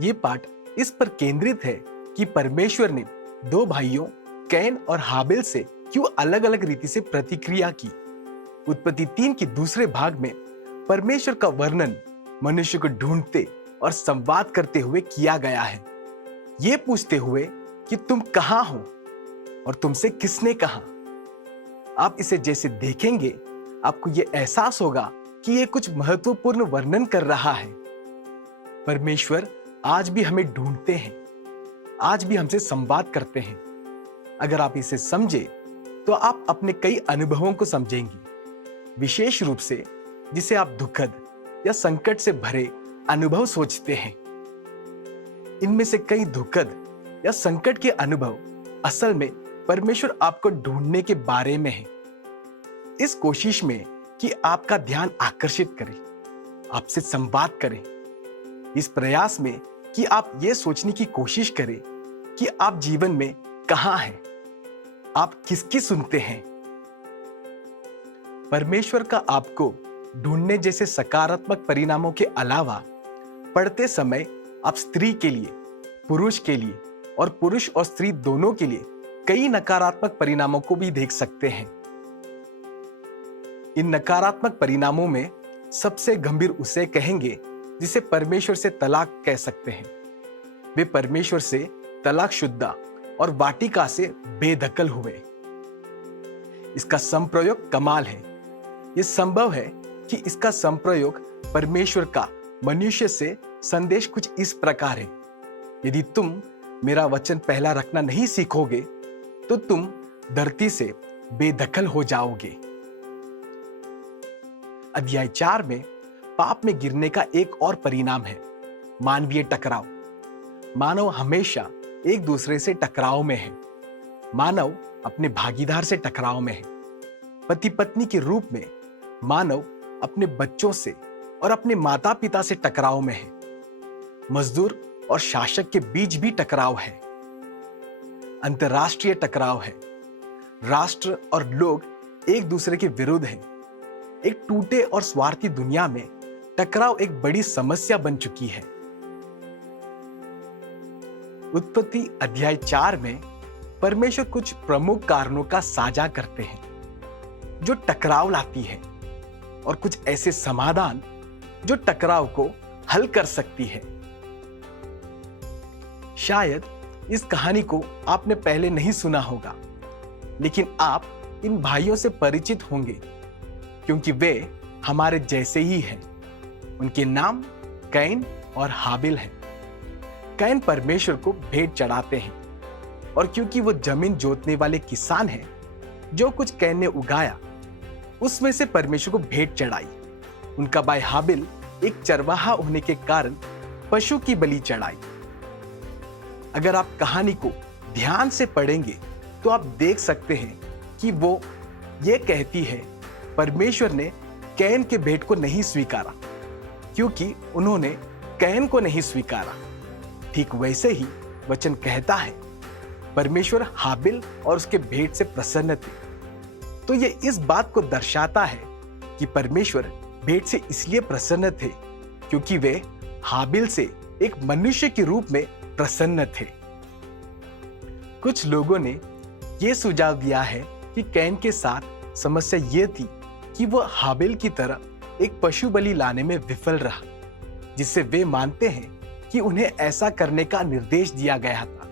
ये पाठ इस पर केंद्रित है कि परमेश्वर ने दो भाइयों कैन और हाबिल से क्यों अलग अलग रीति से प्रतिक्रिया की। उत्पत्ति 3 के दूसरे भाग में परमेश्वर का वर्णन मनुष्य को ढूंढते और संवाद करते हुए किया गया है, ये पूछते हुए कि तुम कहां हो और तुमसे किसने कहा। आप इसे जैसे देखेंगे आपको ये एहसास होगा कि ये कुछ महत्वपूर्ण वर्णन कर रहा है। परमेश्वर आज भी हमें ढूंढते हैं, आज भी हमसे संवाद करते हैं। अगर आप इसे समझे तो आप अपने कई अनुभवों को समझेंगे, विशेष रूप से जिसे आप दुखद या संकट से भरे अनुभव सोचते हैं। इनमें से कई दुखद या संकट के अनुभव असल में परमेश्वर आपको ढूंढने के बारे में है, इस कोशिश में कि आपका ध्यान आकर्षित करे, आपसे संवाद करें, इस प्रयास में कि आप ये सोचने की कोशिश करें कि आप जीवन में कहां हैं, आप किसकी सुनते हैं। परमेश्वर का आपको ढूंढने जैसे सकारात्मक परिणामों के अलावा पढ़ते समय आप स्त्री के लिए, पुरुष के लिए और पुरुष और स्त्री दोनों के लिए कई नकारात्मक परिणामों को भी देख सकते हैं। इन नकारात्मक परिणामों में सबसे गंभीर उसे कहेंगे जिसे परमेश्वर से तलाक कह सकते हैं। वे परमेश्वर से तलाकशुदा और वाटिका से बेदखल हुए। इसका संप्रयोग कमाल है। यह संभव है कि इसका संप्रयोग परमेश्वर का मनुष्य से संदेश कुछ इस प्रकार है, यदि तुम मेरा वचन पहला रखना नहीं सीखोगे तो तुम धरती से बेदखल हो जाओगे। अध्याय 4 में पाप में गिरने का एक और परिणाम है मानवीय टकराव। मानव हमेशा एक दूसरे से टकराव में है। मानव अपने भागीदार से टकराव में है। पति पत्नी के रूप में मानव अपने बच्चों से और अपने माता पिता से टकराव में है। मजदूर और शासक के बीच भी टकराव है। अंतरराष्ट्रीय टकराव है। राष्ट्र और लोग एक दूसरे के विरुद्ध हैं। एक टूटे और स्वार्थी दुनिया में टकराव एक बड़ी समस्या बन चुकी है। उत्पत्ति अध्याय 4 में परमेश्वर कुछ प्रमुख कारणों का साझा करते हैं जो टकराव लाती है, और कुछ ऐसे समाधान जो टकराव को हल कर सकती है। शायद इस कहानी को आपने पहले नहीं सुना होगा, लेकिन आप इन भाइयों से परिचित होंगे क्योंकि वे हमारे जैसे ही हैं। उनके नाम कैन और हाबिल हैं। कैन परमेश्वर को भेंट चढ़ाते हैं, और क्योंकि वो जमीन जोतने वाले किसान हैं, जो कुछ कैन ने उगाया उसमें से परमेश्वर को भेंट चढ़ाई। उनका भाई हाबिल एक चरवाहा होने के कारण पशु की बलि चढ़ाई। अगर आप कहानी को ध्यान से पढ़ेंगे तो आप देख सकते हैं कि वो ये कहती है परमेश्वर ने कैन के भेंट को नहीं स्वीकारा क्योंकि उन्होंने कैन को नहीं स्वीकारा। ठीक वैसे ही वचन कहता है परमेश्वर हाबिल और उसके भेंट से प्रसन्न थे। तो ये इस बात को दर्शाता है कि परमेश्वर भेंट से इसलिए प्रसन्न थे क्योंकि वे हाबिल से एक मनुष्य के रूप में प्रसन्न थे। कुछ लोगों ने यह सुझाव दिया है कि कैन के साथ समस्या यह थी कि वह हाबिल की तरह एक पशु बलि लाने में विफल रहा, जिससे वे मानते हैं कि उन्हें ऐसा करने का निर्देश दिया गया था।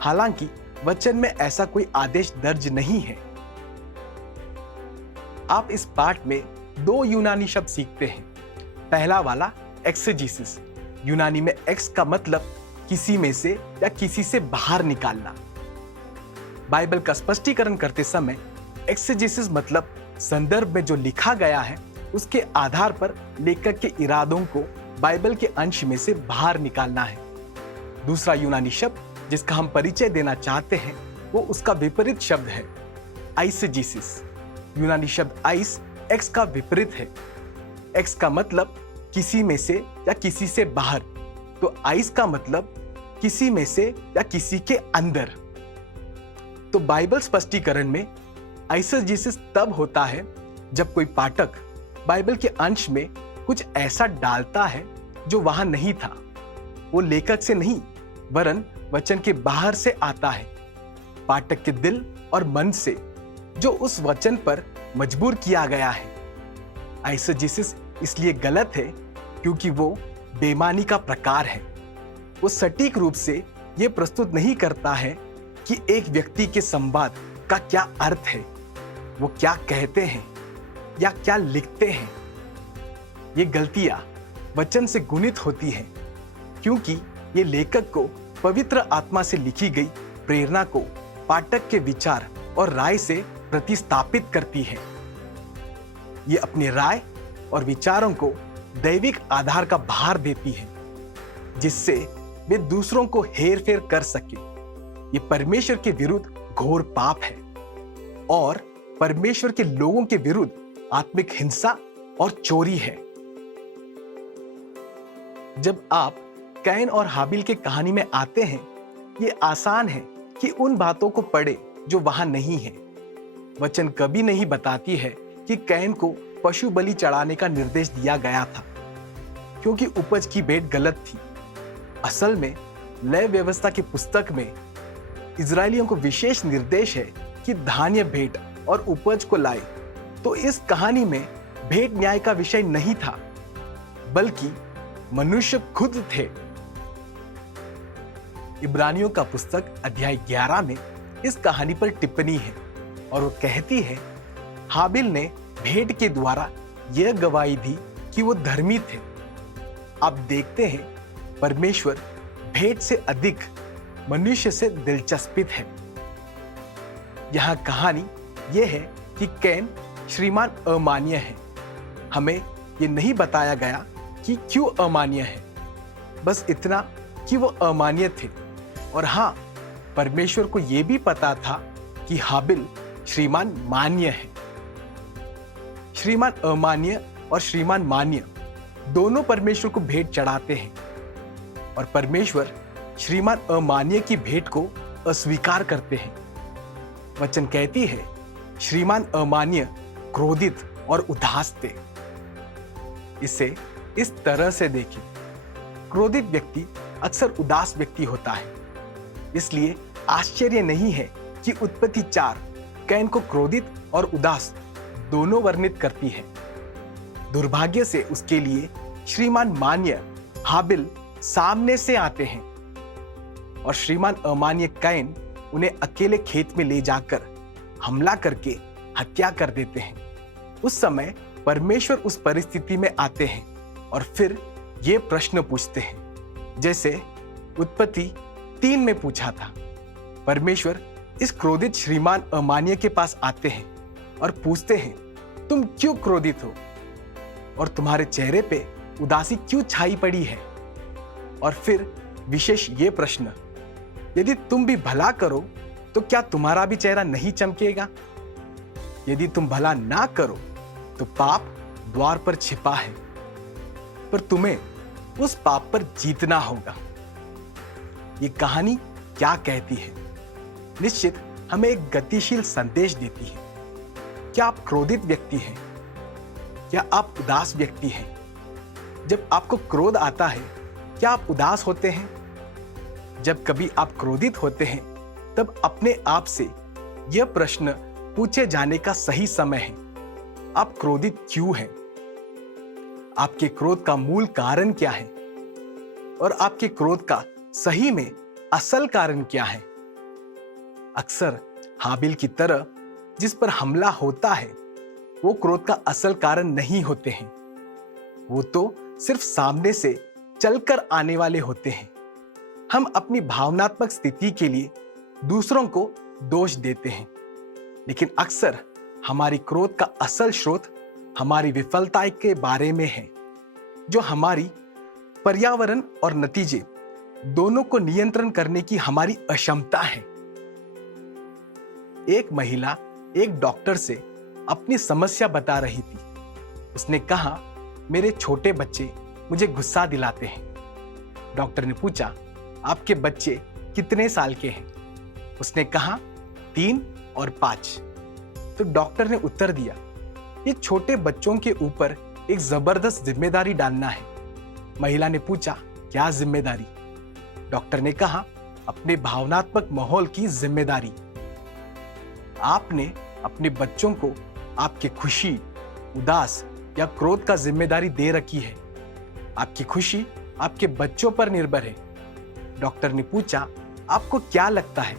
हालांकि वचन में ऐसा कोई आदेश दर्ज नहीं है। आप इस पाठ में 2 यूनानी शब्द सीखते हैं। पहला वाला एक्सेजीसिस। यूनानी में एक्स का मतलब किसी में से या किसी से बाहर निकालना। बाइबल का स्पष्टीकरण करते समय एक्सेजेसिस मतलब संदर्भ में जो लिखा गया है उसके आधार पर लेखक के इरादों को बाइबल के अंश में से बाहर निकालना है। दूसरा यूनानी शब्द जिसका हम परिचय देना चाहते हैं वो उसका विपरीत शब्द है आइसेजीसिस। यूनानी शब्द आइस एक्स का विपरीत है। एक्स का मतलब किसी में से या किसी से बाहर, तो आइस का मतलब किसी में से या किसी के अंदर। तो बाइबल स्पष्टीकरण में आइसेजीसिस तब होता है जब कोई पाठक बाइबल के अंश में कुछ ऐसा डालता है जो वहां नहीं था। वो लेखक से नहीं वरन वचन के बाहर से आता है, पाठक के दिल और मन से, जो उस वचन पर मजबूर किया गया है। आइसेजीसिस इसलिए गलत है क्योंकि वो बेईमानी का प्रकार है। वो सटीक रूप से ये प्रस्तुत नहीं करता है कि एक व्यक्ति के संवाद का क्या अर्थ है, वो क्या कहते हैं या क्या लिखते हैं। ये गलतियां वचन से गुणित होती हैं क्योंकि ये लेखक को पवित्र आत्मा से लिखी गई प्रेरणा को पाठक के विचार और राय से प्रतिस्थापित करती है। ये अपनी राय और विचारों को दैविक आधार का भार देती है जिससे वे दूसरों को हेर फेर कर सके। ये परमेश्वर के विरुद्ध घोर पाप है और परमेश्वर के लोगों के विरुद्ध आत्मिक हिंसा और चोरी है। जब आप कैन और हाबिल की कहानी में आते हैं, ये आसान है कि उन बातों को पढ़े जो वहां नहीं है। वचन कभी नहीं बताती है कि कैन को पशु बलि चढ़ाने का निर्देश दिया गया था क्योंकि उपज की भेंट गलत थी। असल में लय व्यवस्था की पुस्तक में इजरायलियों को विशेष निर्देश है कि धान्य भेंट और उपज को लाए। तो इस कहानी में भेंट न्याय का विषय नहीं था बल्कि मनुष्य खुद थे। इब्रानियों का पुस्तक अध्याय 11 में इस कहानी पर टिप्पणी है और वो कहती है, हाबिल ने भेंट के द्वारा यह गवाही दी कि वो धर्मी थे। आप देखते हैं परमेश्वर भेंट से अधिक मनुष्य से दिलचस्पित है। यहां कहानी यह है कि कैन श्रीमान अमान्य है। हमें यह नहीं बताया गया कि क्यों अमान्य है, बस इतना कि वो अमान्य थे। और हां, परमेश्वर को यह भी पता था कि हाबिल श्रीमान मान्य है। श्रीमान अमान्य और श्रीमान मान्य दोनों परमेश्वर को भेंट चढ़ाते हैं और परमेश्वर श्रीमान अमान्य की भेंट को अस्वीकार करते हैं। वचन कहती है, श्रीमान अमान्य क्रोधित और उदास थे। इसे इस तरह से देखें, क्रोधित व्यक्ति अक्सर उदास व्यक्ति होता है। इसलिए आश्चर्य नहीं है कि उत्पत्ति 4 कैन को क्रोधित और उदास दोनों वर्णित करती है। दुर्भाग्य से उसके लिए श्रीमान मान्य हाबिल सामने से आते हैं और श्रीमान अमान्य कैन उन्हें अकेले खेत में ले जाकर हमला करके हत्या कर देते हैं। उस समय परमेश्वर उस परिस्थिति में आते हैं और फिर ये प्रश्न पूछते हैं जैसे उत्पत्ति 3 में पूछा था। परमेश्वर इस क्रोधित श्रीमान अमान्य के पास आते हैं और पूछते हैं, तुम क्यों क्रोधित हो और तुम्हारे चेहरे पे उदासी क्यों छाई पड़ी है। और फिर विशेष ये प्रश्न, यदि तुम भी भला करो तो क्या तुम्हारा भी चेहरा नहीं चमकेगा। यदि तुम भला ना करो तो पाप द्वार पर छिपा है, पर तुम्हें उस पाप पर जीतना होगा। ये कहानी क्या कहती है? निश्चित हमें एक गतिशील संदेश देती है। क्या आप क्रोधित व्यक्ति हैं? क्या आप उदास व्यक्ति हैं? जब आपको क्रोध आता है, क्या आप उदास होते हैं? जब कभी आप क्रोधित होते हैं, तब अपने आप से यह प्रश्न पूछे जाने का सही समय है, आप क्रोधित क्यों हैं? आपके क्रोध का मूल कारण क्या है? और आपके क्रोध का सही में असल कारण क्या है? अक्सर हाबिल की तरह जिस पर हमला होता है, वो क्रोध का असल कारण नहीं होते हैं। वो तो सिर्फ सामने से चलकर आने वाले होते हैं। हम अपनी भावनात्मक स्थिति के लिए दूसरों को दोष देते हैं, लेकिन अक्सर हमारी क्रोध का असल स्रोत हमारी विफलता के बारे में है, जो हमारी पर्यावरण और नतीजे दोनों को नियंत्रण करने की हमारी अक्षमता है। एक महिला एक डॉक्टर से अपनी समस्या बता रही थी। उसने कहा, मेरे छोटे बच्चे मुझे गुस्सा दिलाते हैं। डॉक्टर ने पूछा, आपके बच्चे कितने साल के हैं? उसने कहा, 3 और 5। तो डॉक्टर ने उत्तर दिया, ये छोटे बच्चों के ऊपर एक जबरदस्त जिम्मेदारी डालना है। महिला ने पूछा, क्या जिम्मेदारी? डॉक्टर ने कहा, अपने भावनात्मक माहौल की जिम्मेदारी। आपने अपने बच्चों को आपकी खुशी, उदास या क्रोध का जिम्मेदारी दे रखी है। आपकी खुशी आपके बच्चों पर निर्भर है। डॉक्टर ने पूछा, आपको क्या लगता है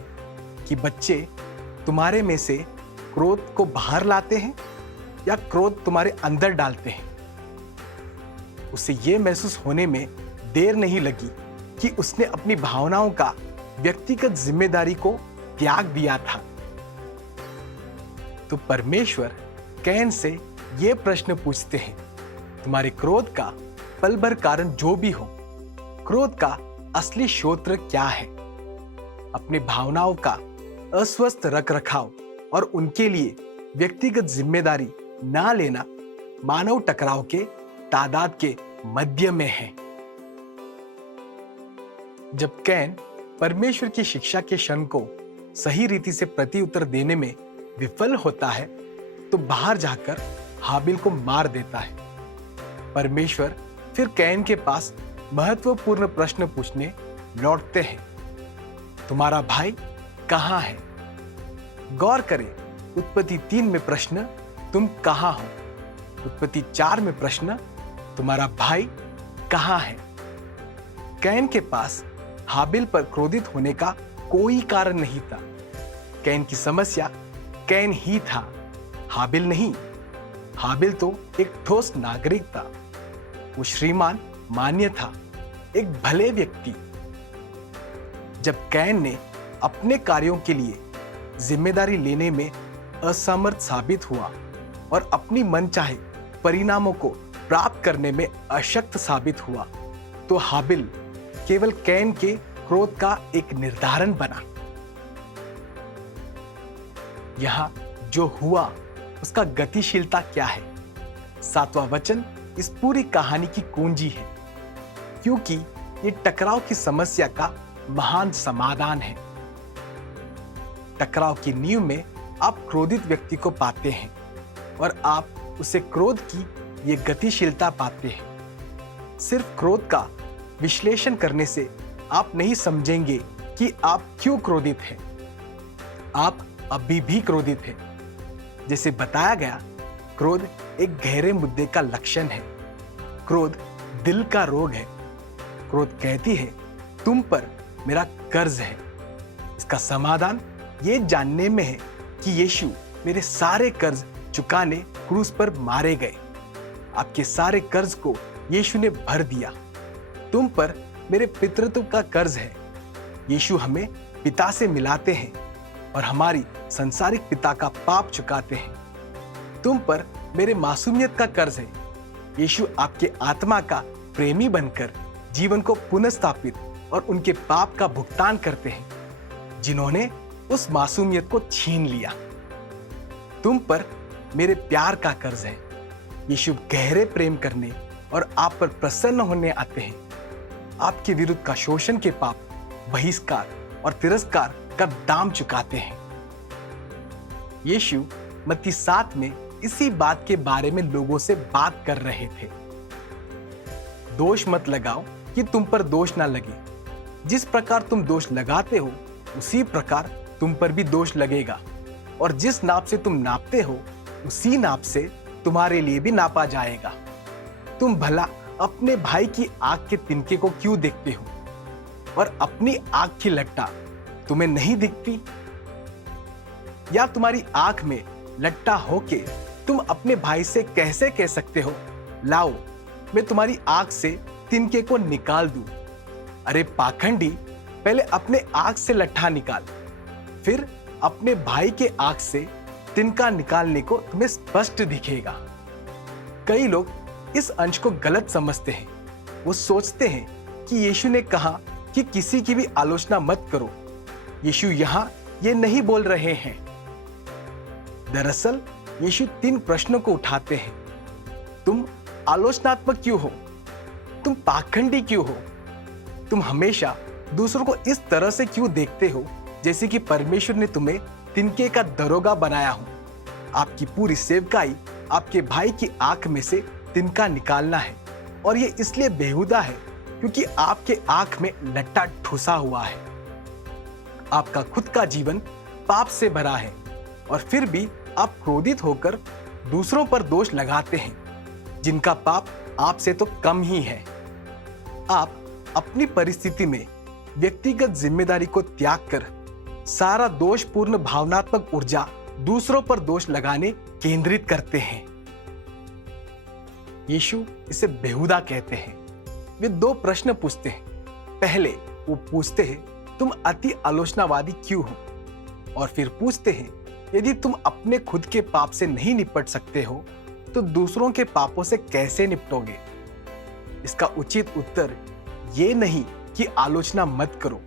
कि बच्चे तुम्हारे में से क्रोध को बाहर लाते हैं या क्रोध तुम्हारे अंदर डालते हैं? उसे यह महसूस होने में देर नहीं लगी कि उसने अपनी भावनाओं का व्यक्तिगत जिम्मेदारी को त्याग दिया था। तो परमेश्वर कैन से यह प्रश्न पूछते हैं, तुम्हारे क्रोध का पल भर कारण जो भी हो, क्रोध का असली स्रोत क्या है? अपनी भावनाओं का अस्वस्थ रख रखाव और उनके लिए व्यक्तिगत जिम्मेदारी ना लेना मानव टकराव के तादाद के मध्य में है। जब कैन परमेश्वर की शिक्षा के क्षण को सही रीति से प्रत्युत्तर देने में विफल होता है, तो बाहर जाकर हाबिल को मार देता है। परमेश्वर फिर कैन के पास महत्वपूर्ण प्रश्न पूछने लौटते हैं, तुम्हारा भाई कहाँ है? गौर करें, उत्पत्ति 3 में प्रश्न, तुम कहाँ हो? उत्पत्ति 4 में प्रश्न, तुम्हारा भाई कहाँ है? कैन के पास हाबिल पर क्रोधित होने का कोई कारण नहीं था। कैन की समस्या कैन ही था, हाबिल नहीं। हाबिल तो एक ठोस नागरिक था, वो श्रीमान मान्य था, एक भले व्यक्ति। जब कैन ने अपने कार्यों के लिए जिम्मेदारी लेने में असमर्थ साबित हुआ और अपनी मनचाहे परिणामों को प्राप्त करने में अशक्त साबित हुआ, तो हाबिल केवल कैन के क्रोध का एक निर्धारण बना। यहां जो हुआ उसका गतिशीलता क्या है? 7वां वचन इस पूरी कहानी की कुंजी है, क्योंकि ये टकराव की समस्या का महान समाधान है। टकराव की नींव में आप क्रोधित व्यक्ति को पाते हैं और आप उसे क्रोध की ये गतिशीलता पाते हैं। सिर्फ क्रोध का विश्लेषण करने से आप नहीं समझेंगे कि आप क्यों क्रोधित हैं। आप अभी भी क्रोधित हैं। जैसे बताया गया, क्रोध एक गहरे मुद्दे का लक्षण है। क्रोध दिल का रोग है। क्रोध कहती है, तुम पर मेरा कर्ज है। इसका समाधान ये जानने में है कि यीशु मेरे सारे कर्ज चुकाने क्रूस पर मारे गए। आपके सारे कर्ज को यीशु ने भर दिया। तुम पर मेरे पितृत्व का कर्ज है। यीशु हमें पिता से मिलाते हैं और हमारी संसारिक पिता का पाप चुकाते हैं। तुम पर मेरे मासूमियत का कर्ज है। यीशु आपके आत्मा का प्रेमी बनकर जीवन को पुनर्स्थापित और उनके पाप का भुगतान करते हैं, जिन्होंने उस मासूमियत को छीन लिया। तुम पर मेरे प्यार का कर्ज है। यीशु गहरे प्रेम करने और आप पर प्रसन्न होने आते हैं। आपके विरुद्ध का शोषण के पाप, बहिष्कार और तिरस्कार का दाम चुकाते हैं। यीशु मत्ती 7 में इसी बात के बारे में लोगों से बात कर रहे थे। दोष मत लगाओ कि तुम पर दोष ना लगे। जिस प्रकार तुम दोष लगाते हो, उसी प्रकार तुम पर भी दोष लगेगा, और जिस नाप से तुम नापते हो, उसी नाप से तुम्हारे लिए भी नापा जाएगा। तुम भला अपने भाई की आंख के तिनके को क्यों देखते हो और अपनी आंख की लट्टा तुम्हें नहीं दिखती? या तुम्हारी आंख में लट्टा होके तुम अपने भाई से कैसे कह सकते हो, लाओ मैं तुम्हारी आंख से तिनके को निकाल दूं? अरे पाखंडी, पहले अपने आंख से लट्ठा निकाल, फिर अपने भाई के आंख से तिनका निकालने को तुम्हें स्पष्ट दिखेगा। कई लोग इस अंश को गलत समझते हैं। वो सोचते हैं कि यीशु ने कहा कि किसी की भी आलोचना मत करो। यीशु यहां ये नहीं बोल रहे हैं। दरअसल यीशु 3 प्रश्नों को उठाते हैं। तुम आलोचनात्मक क्यों हो? तुम पाखंडी क्यों हो? तुम हमेशा दूसरों को इस तरह से क्यों देखते हो जैसे कि परमेश्वर ने तुम्हें तिनके का दरोगा बनाया हो? आपकी पूरी सेवकाई आपके भाई की आंख में से तिनका निकालना है, और ये इसलिए बेहुदा है क्योंकि आपके आंख में लट्टा ठुसा हुआ है। आपका खुद का जीवन पाप से भरा है और फिर भी आप क्रोधित होकर दूसरों पर दोष लगाते हैं जिनका पाप आपसे तो कम ही है। आप अपनी परिस्थिति में व्यक्तिगत जिम्मेदारी को त्याग कर सारा दोषपूर्ण भावनात्मक ऊर्जा दूसरों पर दोष लगाने केंद्रित करते हैं। यीशु इसे बेहुदा कहते हैं। वे दो प्रश्न पूछते हैं। पहले वो पूछते हैं, तुम अति आलोचनावादी क्यों हो? और फिर पूछते हैं, यदि तुम अपने खुद के पाप से नहीं निपट सकते हो तो दूसरों के पापों से कैसे निपटोगे? इसका उचित उत्तर ये नहीं कि आलोचना मत करो।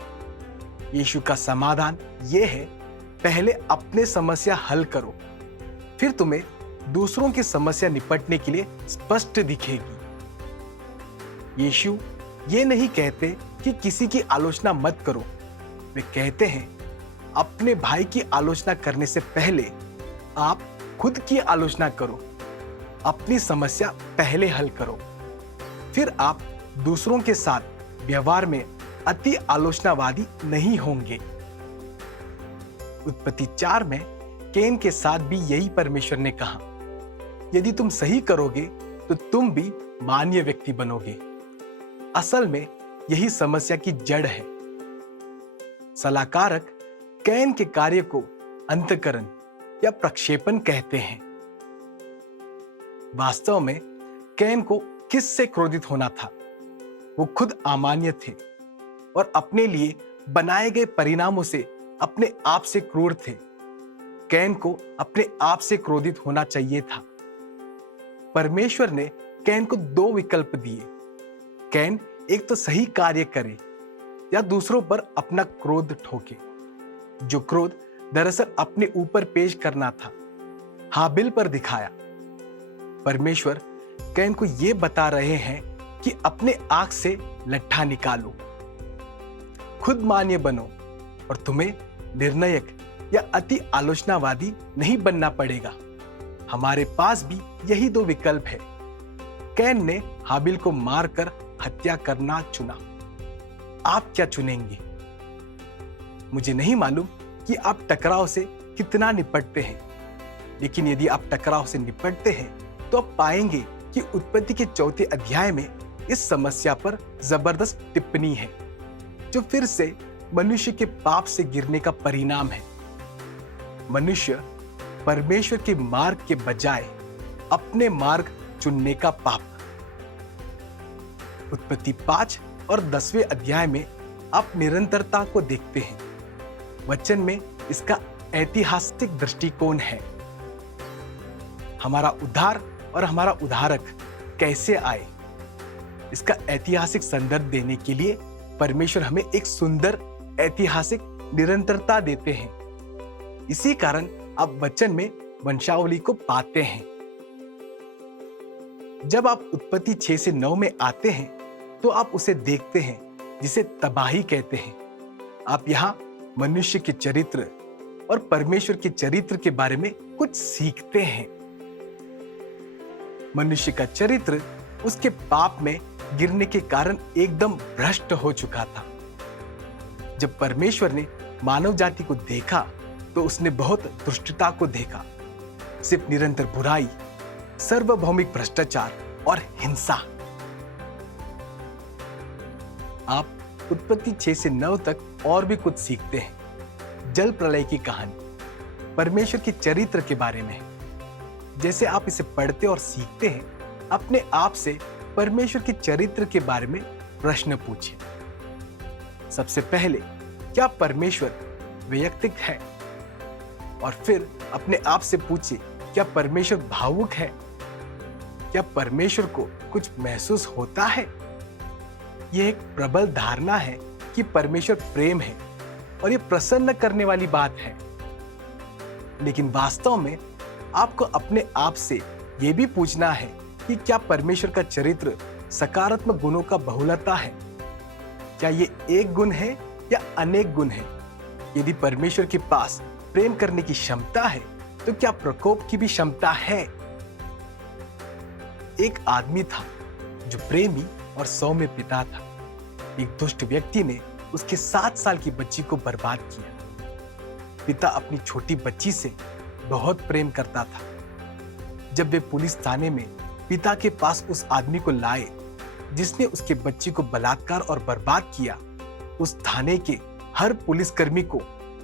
यीशु का समाधान ये है, पहले अपने समस्या हल करो, फिर तुम्हें दूसरों की समस्या निपटने के लिए स्पष्ट दिखेगी। यीशु ये नहीं कहते कि किसी की आलोचना मत करो। वे कहते हैं, अपने भाई की आलोचना करने से पहले आप खुद की आलोचना करो। अपनी समस्या पहले हल करो, फिर आप दूसरों के साथ व्यवहार में अति आलोचनावादी नहीं होंगे। उत्पत्ति 4 में कैन के साथ भी यही परमेश्वर ने कहा, यदि तुम सही करोगे तो तुम भी मान्य व्यक्ति बनोगे। असल में यही समस्या की जड़ है। सलाहकारक कैन के कार्य को अंतःकरण या प्रक्षेपण कहते हैं। वास्तव में कैन को किससे क्रोधित होना था? वो खुद अमान्य थे और अपने लिए बनाए गए परिणामों से अपने आप से क्रूर थे। कैन को अपने आप से क्रोधित होना चाहिए था। परमेश्वर ने कैन को दो विकल्प दिए। कैन एक तो सही कार्य करे या दूसरों पर अपना क्रोध ठोके। जो क्रोध दरअसल अपने ऊपर पेश करना था, हाबिल पर दिखाया। परमेश्वर कैन को यह बता रहे हैं कि अपने आंख से लट्ठा निकालो, खुद मान्य बनो और तुम्हें निर्णयक या अति आलोचनावादी नहीं बनना पड़ेगा। हमारे पास भी यही दो विकल्प है। कैन ने हाबिल को मारकर हत्या करना चुना। आप क्या चुनेंगे? मुझे नहीं मालूम कि आप टकराव से कितना निपटते हैं, लेकिन यदि आप टकराव से निपटते हैं तो आप पाएंगे कि उत्पत्ति के 4 अध्याय में इस समस्या पर जबरदस्त टिप्पणी है, जो फिर से मनुष्य के पाप से गिरने का परिणाम है। मनुष्य परमेश्वर के मार्ग के बजाय अपने मार्ग चुनने का पाप। उत्पत्ति 5 और 10वें अध्याय में आप निरंतरता को देखते हैं। वचन में इसका ऐतिहासिक दृष्टिकोण है। हमारा उद्धार और हमारा उद्धारक कैसे आए, इसका ऐतिहासिक संदर्भ देने के लिए परमेश्वर हमें एक सुंदर ऐतिहासिक निरंतरता देते हैं। इसी कारण आप वचन में वंशावली को पाते हैं। जब आप उत्पत्ति 6 से 9 में आते हैं तो आप उसे देखते हैं जिसे तबाही कहते हैं। आप यहाँ मनुष्य के चरित्र और परमेश्वर के चरित्र के बारे में कुछ सीखते हैं। मनुष्य का चरित्र उसके पाप में गिरने के कारण एकदम भ्रष्ट हो चुका था। जब परमेश्वर ने मानव जाति को देखा तो उसने बहुत दुष्टता को देखा। सिर्फ निरंतर बुराई, सार्वभौमिक भ्रष्टाचार और हिंसा। आप उत्पत्ति 6 से 9 तक और भी कुछ सीखते हैं। जल प्रलय की कहानी परमेश्वर के चरित्र के बारे में है। जैसे आप इसे पढ़ते और सीखते हैं, अपने आप से परमेश्वर के चरित्र के बारे में प्रश्न पूछिए। सबसे पहले, क्या परमेश्वर वैयक्तिक है? और फिर अपने आप से पूछिए, क्या परमेश्वर भावुक है? क्या परमेश्वर को कुछ महसूस होता है? यह एक प्रबल धारणा है कि परमेश्वर प्रेम है और यह प्रसन्न करने वाली बात है। लेकिन वास्तव में आपको अपने आप से यह भी पूछना है कि क्या परमेश्वर का चरित्र सकारात्मक गुणों का बहुलता है? क्या ये एक गुण है या अनेक गुण है? यदि परमेश्वर के पास प्रेम करने की क्षमता है तो क्या प्रकोप की भी क्षमता है? एक आदमी था जो प्रेमी और सौम्य पिता था। एक दुष्ट व्यक्ति ने उसके 7 साल की बच्ची को बर्बाद किया। पिता अपनी छोटी बच्ची से बहुत प्रेम करता था। जब वे पुलिस थाने में पिता के पास उस आदमी को लाए जिसने उसके बच्ची को बलात्कार और बर्बाद किया, उस थाने के हर पुलिसकर्मी को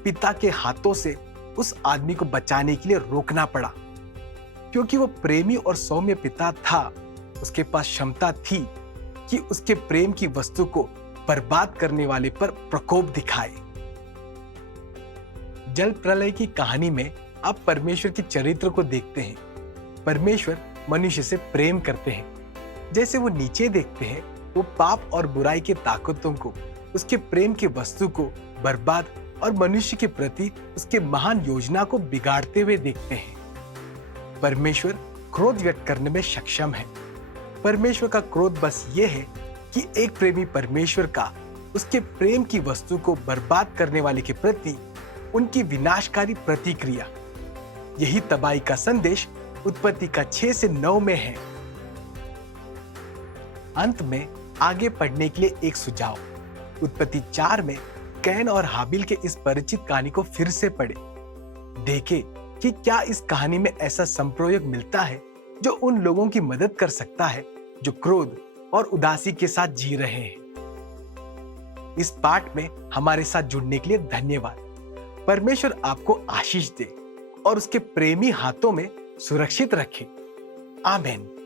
पिता के हाथों से उस आदमी को बचाने के लिए रोकना पड़ा। क्योंकि वो प्रेमी और सौम्य पिता था, उसके पास क्षमता थी कि उसके प्रेम की वस्तु को बर्बाद करने वाले पर प्रकोप दिखाए। जल प्रलय की कहानी में आप परमेश्वर के चरित्र को देखते हैं। परमेश्वर मनुष्य से प्रेम करते हैं। जैसे वो नीचे देखते हैं, वो पाप और बुराई के ताकतों को, उसके प्रेम की वस्तु को बर्बाद और मनुष्य के प्रति उसके महान योजना को बिगाड़ते हुए देखते हैं। परमेश्वर क्रोध व्यक्त करने में सक्षम है। परमेश्वर का क्रोध बस ये है कि एक प्रेमी परमेश्वर का उसके प्रेम की वस्तु को बर्बाद करने वाले के प्रति उनकी विनाशकारी प्रतिक्रिया। यही तबाही का संदेश उत्पत्ति का 6 से 9 में है। अंत में आगे पढ़ने के लिए एक सुझाव, उत्पत्ति 4 में कैन और हाबिल के इस परिचित कहानी को फिर से पढ़े। देखें कि क्या इस कहानी में ऐसा संप्रयोग मिलता है जो उन लोगों की मदद कर सकता है जो क्रोध और उदासी के साथ जी रहे हैं। इस पाठ में हमारे साथ जुड़ने के लिए धन्यवाद। परमेश्वर आपको आशीष दे और उसके प्रेमी हाथों में सुरक्षित रखे। आमीन।